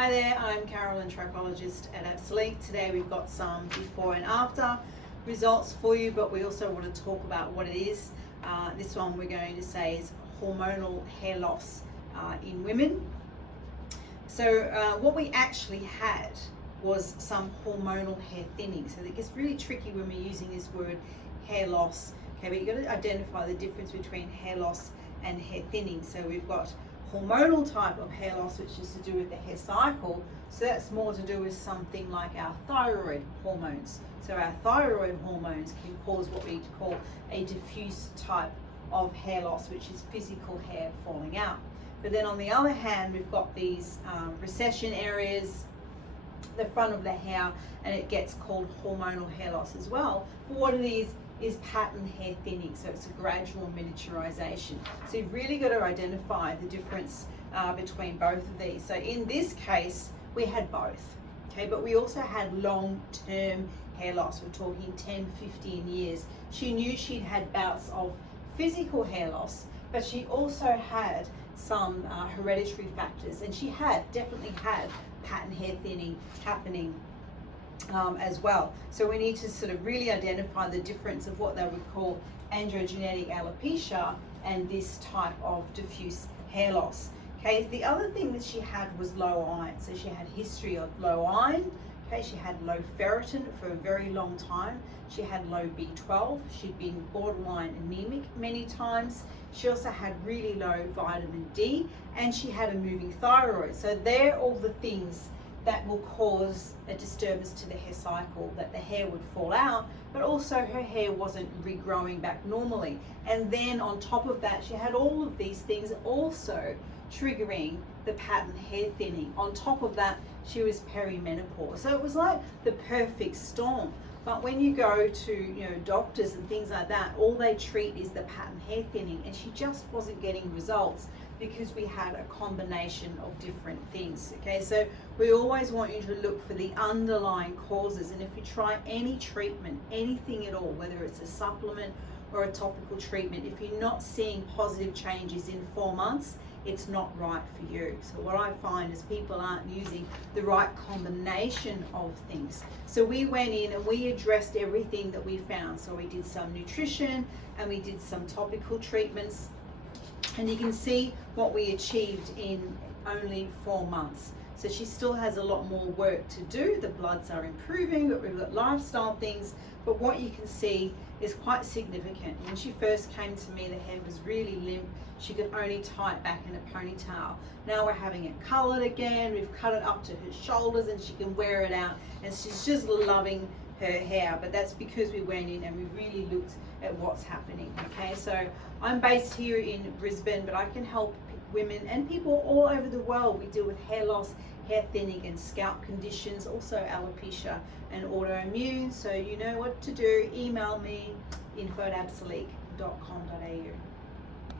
Hi there, I'm Carolyn, Trichologist at Absolique. Today we've got some before and after results for you, but we also want to talk about what it is. This one we're going to say is hormonal hair loss in women. So what we actually had was some hormonal hair thinning. So it gets really tricky when we're using this word hair loss. Okay, but you've got to identify the difference between hair loss and hair thinning. So we've got hormonal type of hair loss, which is to do with the hair cycle. So that's more to do with something like our thyroid hormones. So our thyroid hormones can cause what we call a diffuse type of hair loss, which is physical hair falling out. But then on the other hand, we've got these recession areas, the front of the hair, and it gets called hormonal hair loss as well. But what it is pattern hair thinning, so it's a gradual miniaturisation. So you've really got to identify the difference between both of these. So in this case, we had both, okay, but we also had long-term hair loss. We're talking 10, 15 years. She knew she'd had bouts of physical hair loss, but she also had some hereditary factors, and she definitely had pattern hair thinning happening as well. So we need to sort of really identify the difference of what they would call androgenetic alopecia and this type of diffuse hair loss. Okay, the other thing that she had was low iron. So she had history of low iron. Okay, she had low ferritin for a very long time. She had low B12. She'd been borderline anemic many times. She also had really low vitamin D, and she had a moving thyroid. So they're all the things that will cause a disturbance to the hair cycle, that the hair would fall out, but also her hair wasn't regrowing back normally. And then on top of that, she had all of these things also triggering the pattern hair thinning. On top of that, she was perimenopause. So it was like the perfect storm. But when you go to doctors and things like that, all they treat is the pattern hair thinning, and she just wasn't getting results because we had a combination of different things. Okay, so we always want you to look for the underlying causes, and if you try any treatment, anything at all, whether it's a supplement or a topical treatment, if you're not seeing positive changes in 4 months, it's not right for you. So what I find is people aren't using the right combination of things. So we went in and we addressed everything that we found. So we did some nutrition and we did some topical treatments, and you can see what we achieved in only 4 months. So she still has a lot more work to do. The bloods are improving, but we've got lifestyle things. But what you can see is quite significant. When she first came to me, the hair was really limp. She could only tie it back in a ponytail. Now we're having it colored again. We've cut it up to her shoulders and she can wear it out. And she's just loving her hair. But that's because we went in and we really looked at what's happening. Okay, so I'm based here in Brisbane, but I can help women and people all over the world. We deal with hair loss, hair thinning, and scalp conditions, also alopecia and autoimmune. So you know what to do. Email me, info@absolique.com.au.